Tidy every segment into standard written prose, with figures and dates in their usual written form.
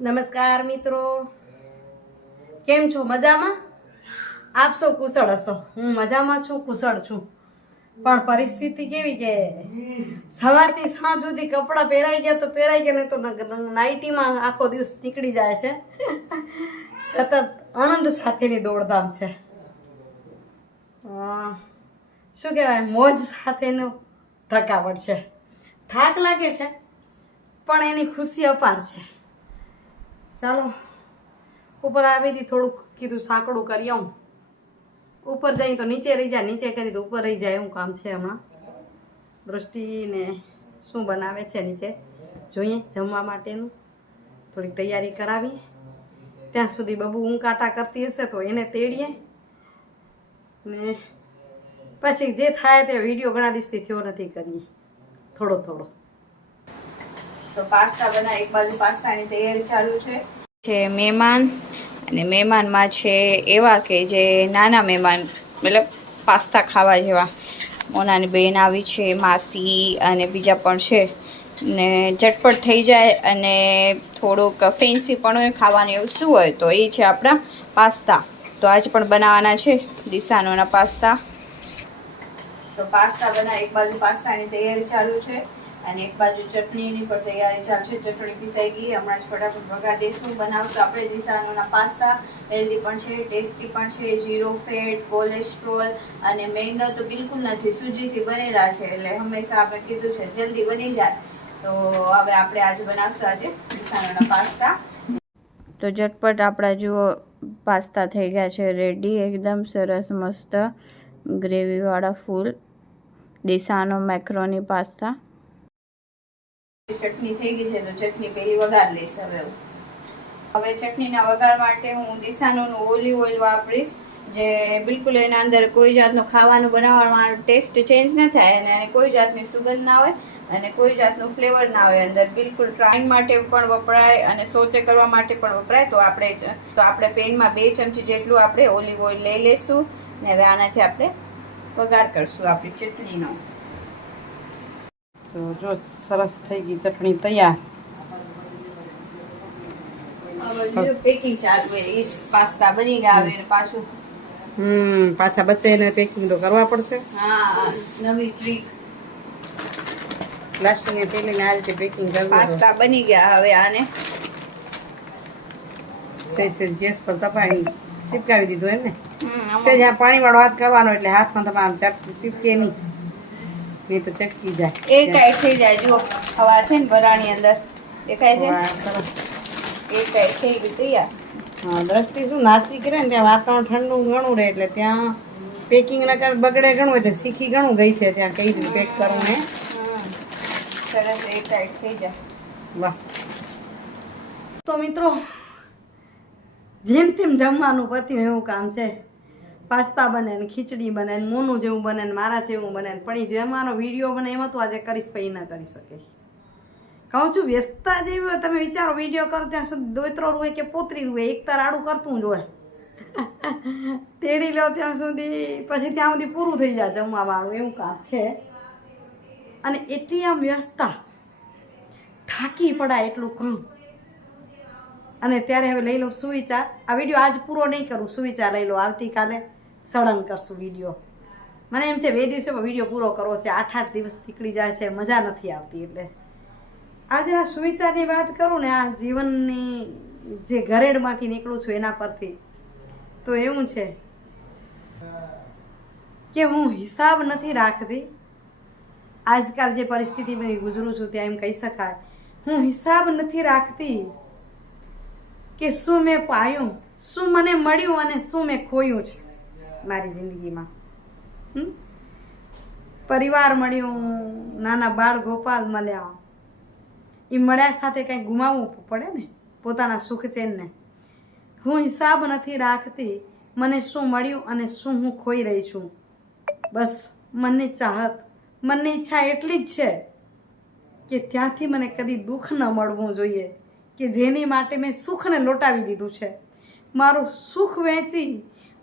નમસ્કાર મિત્રો, કેમ છો? મજામાં? આપ સૌ કુશળ હશો. હું મજામાં છું, કુશળ છું. પણ પરિસ્થિતિ કેવી કે સવારથી સાંજ સુધી કપડાં પહેરાઈ ગયા તો પહેરાઈ ગયા, નહીં તો નાઇટીમાં આખો દિવસ નીકળી જાય છે. સતત આનંદ સાથેની દોડધામ છે. શું કહેવાય, મોજ સાથેનો થકાવટ છે. થાક લાગે છે પણ એની ખુશી અપાર છે. ચાલો ઉપર આવી હતી, થોડુંક કીધું સાંકડું કરી આવું. ઉપર જઈ તો નીચે રહી જાય, નીચે કરી તો ઉપર રહી જાય, એવું કામ છે. હમણાં દ્રષ્ટિને શું બનાવે છે નીચે જોઈએ, જમવા માટેનું થોડીક તૈયારી કરાવી. ત્યાં સુધી બબુ ઊંઘ કાટા કરતી હશે તો એને તેડીએ, ને પછી જે થાય તે વિડીયો ઘણા દિવસથી થયો નથી, કરીએ થોડો થોડો. તો પાસ્તા બના, એક બાજુ પાસ્તાની તૈયારી ચાલુ છે મહેમાન, અને મહેમાનમાં છે એવા કે જે નાના મહેમાન, મતલબ પાસ્તા ખાવા જેવા. મોનાની બેન આવી છે, માસી અને બીજા પણ છે, ને ઝટપટ થઈ જાય અને થોડુંક ફેન્સી પણ હોય ખાવાની, એવું શું હોય તો એ છે આપણા પાસ્તા. તો આજ પણ બનાવવાના છે દિશાનોના પાસ્તા. તો પાસ્તા બના, એક બાજુ પાસ્તાની તૈયારી ચાલુ છે અને એક બાજુ ચટણીની પણ તૈયારી ચાલુ છે. ચટણી પીસાઈ ગઈ, હમણાં જ ફટાફટ વઘાર દઈશું. બનાવશું આપણે દિશાનોના પાસ્તા. હેલ્ધી પણ છે, ટેસ્ટી પણ છે, ઝીરો ફેટ, કોલેસ્ટ્રોલ અને મેંદો તો બિલકુલ નથી, સૂજીથી બનેલા છે. એટલે હંમેશા આપણે કીધું છે જલ્દી બની જાય. તો હવે આપણે આજે બનાવશું આજે દિશાનોના પાસ્તા. તો ઝટપટ આપણા જુઓ પાસ્તા થઈ ગયા છે રેડી, એકદમ સરસ મસ્ત ગ્રેવીવાળા ફૂલ દિશાનો મેક્રોની પાસ્તા. ચટણી થઈ ગઈ છે તો ચટણી પેલી વઘાર લઈશ. હવે ચટણીના વઘાર માટે હું દિશાનોનું ઓલિવ ઓઇલ વાપરીશ, જે બિલકુલ એના અંદર કોઈ જાતનું ખાવાનું બનાવવાનો ટેસ્ટ ચેન્જ ન થાય અને કોઈ જાતની સુગંધ ના હોય અને કોઈ જાતનું ફ્લેવર ના હોય અંદર. બિલકુલ ટ્રાઈંગ માટે પણ વપરાય અને સોતે કરવા માટે પણ વપરાય. તો આપણે પેનમાં 2 ચમચી જેટલું આપણે ઓલિવ ઓઇલ લઈ લઈશું ને હવે આનાથી આપણે વઘાર કરશું આપણી ચટણીનો. તો જો સરસ થઈ ગઈ ચટણી તૈયાર. પેકિંગ ચાલુ હોય, એ જ પાસ્તા બની ગયા. હવે પાછું પાછા બચ્ચે એને પેકિંગ તો કરવા પડશે. હા, નવી ટ્રીક. પ્લાસ્ટિકની થેલીને આ રીતે પેકિંગ કરવું. પાસ્તા બની ગયા. હવે આને સેજ ગેસ પર તપાઈ ચીપકાવી દીધું એમ ને. સેજ આ પાણીવાળો હાથ કરવાનો એટલે હાથમાં તમારે ચીપકે નહીં, નહીં તો ચટકી જાય. એર ટાઈટ થઈ જાય. જુઓ હવા છે ને ભરાણી અંદર દેખાય છે. સરસ એર ટાઈટ થઈ ગઈ તૈયાર. હા, દ્રષ્ટિ શું નાસી કરે ને ત્યાં વાતાવરણ ઠંડુ ઘણું રહે એટલે ત્યાં પેકિંગ ના કરે બગડે ઘણું, એટલે શીખી ઘણું ગઈ છે ત્યાં કઈ રીતે પેક કરવું ને. સરસ એર ટાઈટ થઈ જાય. વાહ. તો મિત્રો જેમ તેમ જમવાનું પત્યું એવું કામ છે. પાસ્તા બને ને ખીચડી બને ને મોનું જેવું બને ને મારા જેવું બને ને, પણ એ જમવાનો વિડીયો બને એમાં તો આજે કરીશ પછી ના કરી શકે. કહું છું વ્યસ્તતા જેવી હોય, તમે વિચારો વિડીયો કરો ત્યાં સુધી દોતરો રૂએ કે પોતરી રૂએ, એક તાર આડું કરતું જ હોય. તેડી લો ત્યાં સુધી, પછી ત્યાં સુધી પૂરું થઈ જાય જમવાવાળું, એવું કામ છે. અને એટલી આમ વ્યસ્તતા, થાકી પડાય એટલું કહું. અને ત્યારે હવે લઈ લો સુવિચાર. આ વિડીયો આજ પૂરો નહીં કરું, સુવિચાર લઈ લો, આવતીકાલે સળંગ કરશું વિડીયો. મને એમ છે 2 દિવસે વિડીયો પૂરો કરવો છે, 8-8 દિવસ નીકળી જાય છે, મજા નથી આવતી. એટલે આજે આ સુવિચારની વાત કરું ને, આ જીવનની જે ઘરેડમાંથી નીકળું છું એના પરથી, તો એવું છે કે હું હિસાબ નથી રાખતી. આજકાલ જે પરિસ્થિતિમાં ગુજરું છું ત્યાં એમ કહી શકાય, હું હિસાબ નથી રાખતી કે શું મેં પાયું, શું મને મળ્યું અને શું મેં ખોયું છે મારી જિંદગીમાં. પરિવાર મળ્યું, નાના બાળ ગોપાલ મળ્યા, એ મળ્યા સાથે કંઈ ગુમાવવું પડે ને પોતાના સુખ ચેનને. હું હિસાબ નથી રાખતી મને શું મળ્યું અને શું હું ખોઈ રહી છું. બસ મનની ચાહત, મનની ઈચ્છા એટલી જ છે કે ત્યાંથી મને કદી દુઃખ ન મળવું જોઈએ, કે જેની માટે મેં સુખને લોટાવી દીધું છે. મારું સુખ વેચી,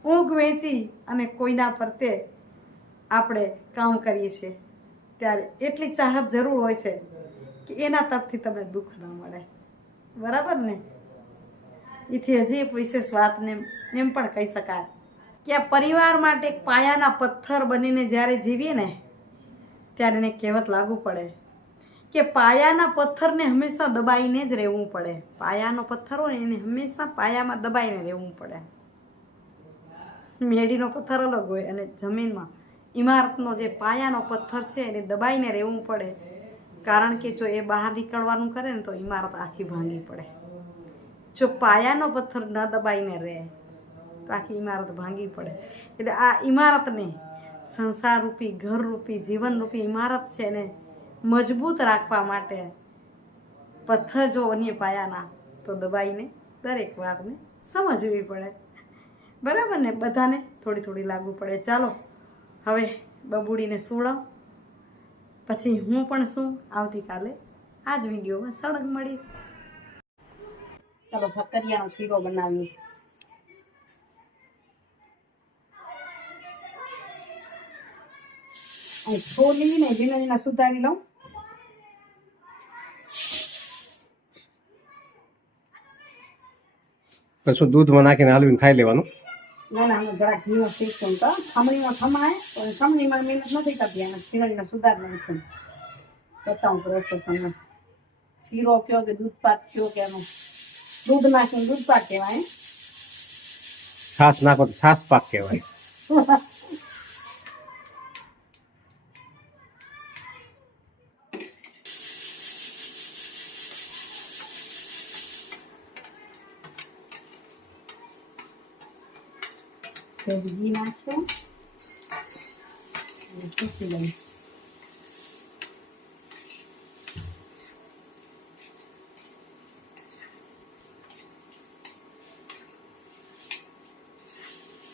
ઊંઘ વેચી અને કોઈના પ્રત્યે આપણે કામ કરીએ છીએ, ત્યારે એટલી ચાહત જરૂર હોય છે કે એના તરફથી તમને દુઃખ ન મળે. બરાબર ને? એથી હજી એક વિશેષ વાતને એમ પણ કહી શકાય કે આ પરિવાર માટે એક પાયાના પથ્થર બનીને જ્યારે જીવીએ ને ત્યારે એને કહેવત લાગુ પડે કે પાયાના પથ્થરને હંમેશા દબાઈને જ રહેવું પડે. પાયાનો પથ્થર હોય ને એને હંમેશા પાયામાં દબાઈને રહેવું પડે. મેડીનો પથ્થર અલગ હોય અને જમીનમાં ઇમારતનો જે પાયાનો પથ્થર છે એને દબાઈને રહેવું પડે. કારણ કે જો એ બહાર નીકળવાનું કરે ને તો ઇમારત આખી ભાંગી પડે. જો પાયાનો પથ્થર ન દબાઈને રહે તો આખી ઇમારત ભાંગી પડે. એટલે આ ઇમારતને સંસારરૂપી ઘરરૂપી જીવનરૂપી ઇમારત છે એને મજબૂત રાખવા માટે પથ્થર જો અન્ય પાયાના તો દબાઈને દરેક વાતને સમજવી પડે. બરાબર ને? બધાને થોડી થોડી લાગુ પડે. ચાલો હવે બબુડીને સુવડાવ, પછી હું પણ શું આવતીકાલે આ જ વિડીયોમાં સળગ મળીશ. ચાલો સક્કરિયાનો શીરો બનાવીએ. છોલી ને ઝીણા ઝીણા સુધારી લઉં. પછી દૂધમાં નાખીને હલવીને ખાઈ લેવાનું. ના ના હું જરાક ઝીણો શીખું તો ખમણીમાં ખમાય પણ ખમણીમાં મહેનત નથી કરતી. અને ઝીણા ઝીણા સુધાર નાખું. બતાવું પ્રોસેસ અમે. શીરો કયો કે દૂધ પાક કયો કે એનો દૂધ નાખીને દૂધ પાક કહેવાય. છાશ નાખો તો છાશ પાક કહેવાય. ઘી નાખ્યો અને ચૂકી લઈએ.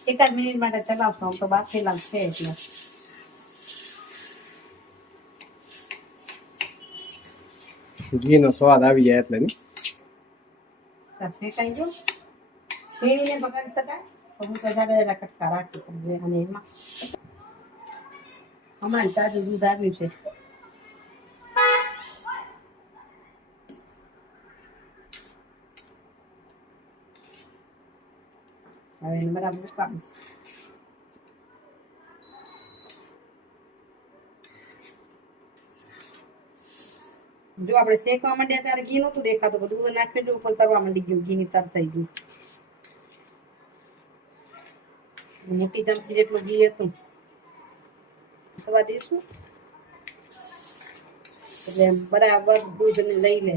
એકાદ મિનિટ માટે ચલાવશો તો બાફેલા છે એટલે. ઘીનો સ્વાદ આવી જાય એટલે શેકાઈ ગયો. છીણીને પકાવી શકાય તો હું તો જાડા જાડા કટકા રાખી શકું. અને એમાં હમણાં તાજું દૂધ આવ્યું છે. હવે એને બરાબર ઉકાળીશ. જો આપણે શેકવા માંડ્યા ત્યારે ઘી નહોતું દેખાતું, બધું દૂધ નાખ્યું એટલે ઉપર તરવા માંડી ગયું. ઘીની તર થઈ ગયું. મોટી ચમચી જેટલું ઘી હતું થવા દઈશું એટલે બરાબર દૂધને લઈ લે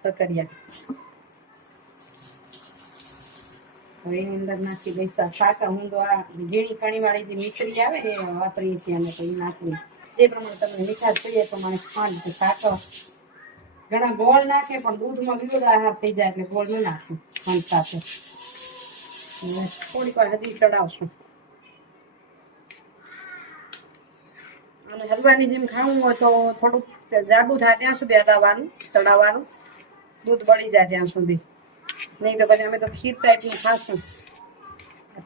સકરિયા. હવે એની અંદર નાખી દઈશ સાકર. હું તો આ ઝીણી કણી વાળી જે મિશ્રી આવે ને એ વાપરીએ છીએ અને પછી નાખીએ જે પ્રમાણે તમને મીઠાશ જોઈએ એ પ્રમાણે ખાંડ કે સાકર. ઘણા ગોળ નાખે પણ દૂધમાં વિરોધ આહાર થઈ જાય એટલે ગોળ ન નાખે ખાંડ સાથે. થોડીક વાર હજી ચડાવશું. અને હલવાની જેમ ખાવું હોય તો થોડુંક જાડું થાય ત્યાં સુધી હલાવવાનું ચડાવવાનું. દૂધ બળી જાય ત્યાં સુધી. નહીં તો પછી અમે તો ખીર ટાઈપનું ખાશું.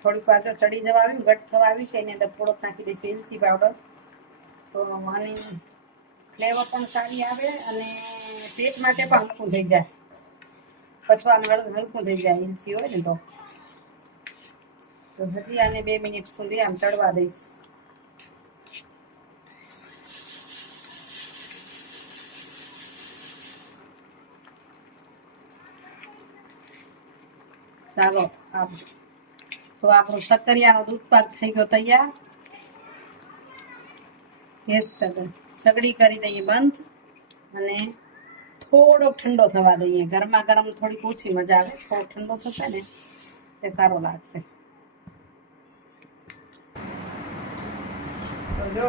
થોડીક વાર જો ચડી જવા આવી ઘટ થવા આવી છે એની અંદર થોડોક નાખી દઈશું એલચી પાવડર. તો આની ફ્લેવર પણ સારી આવે અને પેટ માટે પણ હલકું થઈ જાય. પચવાનું હલકું થઈ જાય એલચી હોય ને તો હજી આને 2 મિનિટ સુધી આમ ચડવા દઈશ. ચાલો તો આપણો સક્કરિયાનો દૂધ પાક થઈ ગયો તૈયાર. ગેસ સગડી કરી દઈએ બંધ અને થોડોક ઠંડો થવા દઈએ. ગરમા ગરમ થોડીક ઓછી મજા આવે. થોડો ઠંડો થશે ને એ સારો લાગશે. જો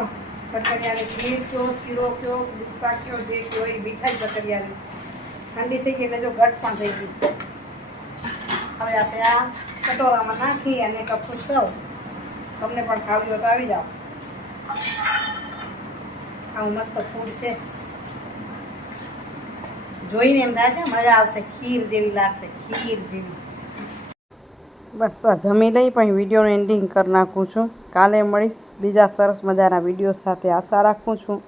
સક્કરિયાની ખીર કયો, શીરો કયો, દૂધપાક કયો, જે કયો એ મીઠાઈ સક્કરિયાની ઠંડી થઈ ગઈ એટલે જો ઘટ પણ થઈ ગઈ. હવે આપણે આ કટોરામાં નાખી અને કપૂર સૌ. તમને પણ ખાવી હોય તો આવી જાઓ. આવું મસ્ત ફૂડ છે. જોઈને એમ થાય છે મજા આવશે. ખીર જેવી લાગશે, ખીર જેવી. બસ આ જમી લઈ પણ વિડીયોનું એન્ડિંગ કરી નાખું છું. કાલે મળીશ બીજા સરસ મજાના વિડીયો સાથે. આશા રાખું છું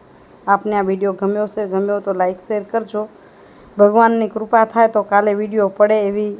આપને આ વિડીયો ગમ્યો છે. ગમ્યો તો લાઈક શેર કરજો. ભગવાનની કૃપા થાય તો કાલે વિડીયો પડે એવી